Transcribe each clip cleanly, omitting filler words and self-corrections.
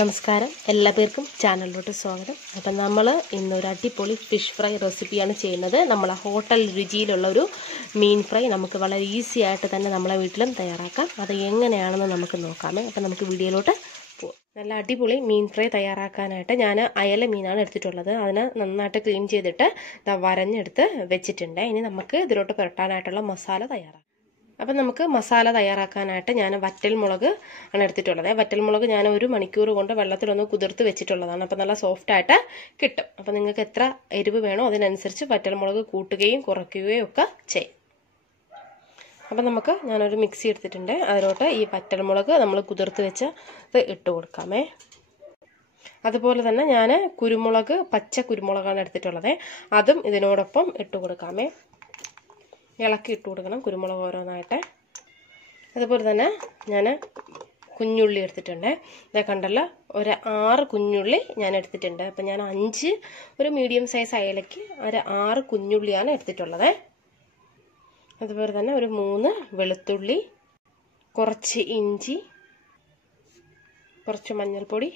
നമസ്കാരം, എല്ലാവർക്കും ചാനലിലോട്ട് സ്വാഗതം. അപ്പം നമ്മൾ ഇന്നൊരു അടിപൊളി ഫിഷ് ഫ്രൈ റെസിപ്പിയാണ് ചെയ്യുന്നത്. നമ്മളെ ഹോട്ടൽ രുചിയിലുള്ള ഒരു മീൻ ഫ്രൈ നമുക്ക് വളരെ ഈസി ആയിട്ട് തന്നെ നമ്മളെ വീട്ടിലും തയ്യാറാക്കാം. അത് എങ്ങനെയാണെന്ന് നമുക്ക് നോക്കാമേ. അപ്പം നമുക്ക് വീഡിയോയിലോട്ട് പോകാം. നല്ല അടിപൊളി മീൻ ഫ്രൈ തയ്യാറാക്കാനായിട്ട് ഞാൻ അയല മീനാണ് എടുത്തിട്ടുള്ളത്. അതിന് നന്നായിട്ട് ക്ലീൻ ചെയ്തിട്ട് വരഞ്ഞെടുത്ത് വെച്ചിട്ടുണ്ട്. ഇനി നമുക്ക് ഇതിലോട്ട് പുരട്ടാനായിട്ടുള്ള മസാല തയ്യാറാക്കാം. അപ്പം നമുക്ക് മസാല തയ്യാറാക്കാനായിട്ട് ഞാൻ വറ്റൽമുളക് ആണ് എടുത്തിട്ടുള്ളത്. വറ്റൽമുളക് ഞാൻ 1 മണിക്കൂർ കൊണ്ട് വെള്ളത്തിലൊന്ന് കുതിർത്ത് വെച്ചിട്ടുള്ളതാണ്. അപ്പം നല്ല സോഫ്റ്റായിട്ട് കിട്ടും. അപ്പം നിങ്ങൾക്ക് എത്ര എരിവ് വേണോ അതിനനുസരിച്ച് വറ്റൽമുളക് കൂട്ടുകയും കുറയ്ക്കുകയും ഒക്കെ ചെയ്യും. അപ്പം നമുക്ക് ഞാനൊരു മിക്സി എടുത്തിട്ടുണ്ട്. അതിലോട്ട് ഈ വറ്റൽമുളക് നമ്മൾ കുതിർത്ത് വെച്ച് ഇട്ട് കൊടുക്കാമേ. അതുപോലെ തന്നെ ഞാൻ കുരുമുളക്, പച്ച കുരുമുളകാണ് എടുത്തിട്ടുള്ളത്. അതും ഇതിനോടൊപ്പം ഇട്ട് കൊടുക്കാമേ. ഇളക്കി ഇട്ട് കൊടുക്കണം കുരുമുളക് ഓരോന്നായിട്ട്. അതുപോലെ തന്നെ ഞാൻ കുഞ്ഞുള്ളി എടുത്തിട്ടുണ്ട്. ഇതൊക്കെ കണ്ടല്ലോ, ഒരു 6 കുഞ്ഞുള്ളി ഞാൻ എടുത്തിട്ടുണ്ട്. അപ്പം ഞാൻ 5 ഒരു മീഡിയം സൈസ് അയലയ്ക്ക് ഒരു 6 കുഞ്ഞുള്ളിയാണ് എടുത്തിട്ടുള്ളത്. അതുപോലെ തന്നെ ഒരു 3 വെളുത്തുള്ളി, കുറച്ച് ഇഞ്ചി, കുറച്ച് മഞ്ഞൾപ്പൊടി,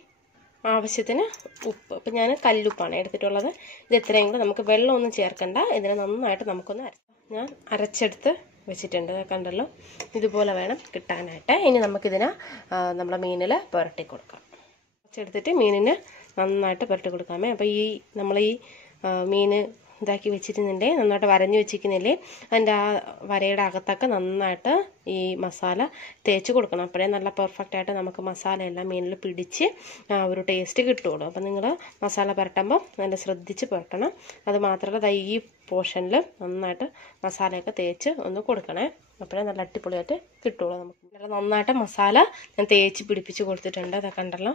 ആവശ്യത്തിന് ഉപ്പ്. അപ്പം ഞാൻ കല്ലുപ്പാണ് എടുത്തിട്ടുള്ളത്. ഇത് ഇത്രയും കൂടെ, നമുക്ക് വെള്ളമൊന്നും ചേർക്കണ്ട. ഇതിനെ നന്നായിട്ട് നമുക്കൊന്ന് ഞാൻ അരച്ചെടുത്ത് വെച്ചിട്ടുണ്ട്. കണ്ടല്ലോ, ഇതുപോലെ വേണം കിട്ടാനായിട്ട്. ഇനി നമുക്കിതിനെ നമ്മളെ മീനിൽ പുരട്ടി കൊടുക്കാം. അരച്ചെടുത്തിട്ട് മീനിന് നന്നായിട്ട് പുരട്ടി കൊടുക്കാമേ. അപ്പോൾ നമ്മൾ ഈ മീൻ ഇതാക്കി വെച്ചിരുന്നില്ലേ, നന്നായിട്ട് വരഞ്ഞു വെച്ചിരിക്കുന്നില്ലേ, അതിൻ്റെ ആ വരയുടെ അകത്തൊക്കെ നന്നായിട്ട് ഈ മസാല തേച്ച് കൊടുക്കണം. അപ്പോഴേ നല്ല പെർഫെക്റ്റ് ആയിട്ട് നമുക്ക് മസാല എല്ലാം മീനിൽ പിടിച്ച് ഒരു ടേസ്റ്റ് കിട്ടുള്ളൂ. അപ്പം നിങ്ങൾ മസാല പുരട്ടുമ്പോൾ നല്ല ശ്രദ്ധിച്ച് പുരട്ടണം. അത് മാത്രമല്ല, ഈ പോർഷനിൽ നന്നായിട്ട് മസാലയൊക്കെ തേച്ച് ഒന്ന് കൊടുക്കണേ. അപ്പോഴേ നല്ല അടിപൊളിയായിട്ട് കിട്ടുള്ളൂ. നമുക്ക് നല്ല നന്നായിട്ട് മസാല ഞാൻ തേച്ച് പിടിപ്പിച്ച് കൊടുത്തിട്ടുണ്ട്. അതൊക്കെ കണ്ടല്ലോ,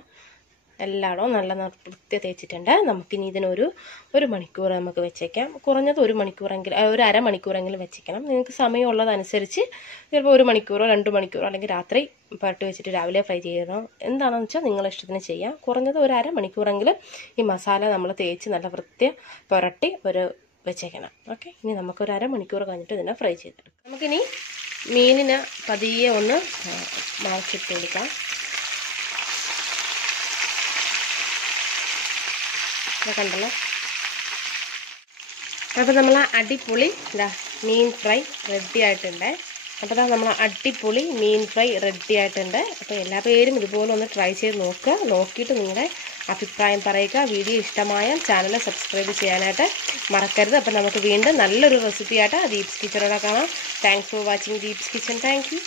എല്ലായിടവും നല്ല വൃത്തി തേച്ചിട്ടുണ്ട്. നമുക്കിനി ഇതിനൊരു 1 മണിക്കൂർ നമുക്ക് വെച്ചേക്കാം. കുറഞ്ഞത് 1 മണിക്കൂറെങ്കിലും, ഒരു അരമണിക്കൂറെങ്കിലും വെച്ചേക്കണം. നിങ്ങൾക്ക് സമയമുള്ളതനുസരിച്ച് ചിലപ്പോൾ 1 മണിക്കൂറോ 2 മണിക്കൂറോ, അല്ലെങ്കിൽ രാത്രി പുരട്ടി വെച്ചിട്ട് രാവിലെ ഫ്രൈ ചെയ്യണം. എന്താണെന്ന് വെച്ചാൽ നിങ്ങളുടെ ഇഷ്ടത്തിന് ചെയ്യാം. കുറഞ്ഞത് ഒരു അരമണിക്കൂറെങ്കിലും ഈ മസാല നമ്മൾ തേച്ച് നല്ല വൃത്തി പുരട്ടി വെച്ചേക്കണം. ഓക്കെ, ഇനി നമുക്കൊരു അരമണിക്കൂർ കഴിഞ്ഞിട്ട് ഇതിനെ ഫ്രൈ ചെയ്തെടുക്കാം. നമുക്കിനി മീനിനെ പതിയെ ഒന്ന് മറച്ചിട്ട് കൊടുക്കാം. കണ്ടല്ലോ, അപ്പോൾ നമ്മൾ അടിപൊളി മീൻ ഫ്രൈ റെഡി ആയിട്ടുണ്ട്. അപ്പോൾ നമ്മൾ അടിപൊളി മീൻ ഫ്രൈ റെഡി ആയിട്ടുണ്ട്. അപ്പോൾ എല്ലാ പേരും ഇതുപോലെ ഒന്ന് ട്രൈ ചെയ്ത് നോക്കുക. നോക്കിയിട്ട് നിങ്ങളുടെ അഭിപ്രായം പറയുക. വീഡിയോ ഇഷ്ടമായാൽ ചാനൽ സബ്സ്ക്രൈബ് ചെയ്യാനായിട്ട് മറക്കരുത്. അപ്പോൾ നമുക്ക് വീണ്ടും നല്ലൊരു റെസിപ്പി ആയിട്ട് ദീപ്സ് കിച്ചണോടെ കാണാം. Thanks for watching Deep's kitchen. Thank you.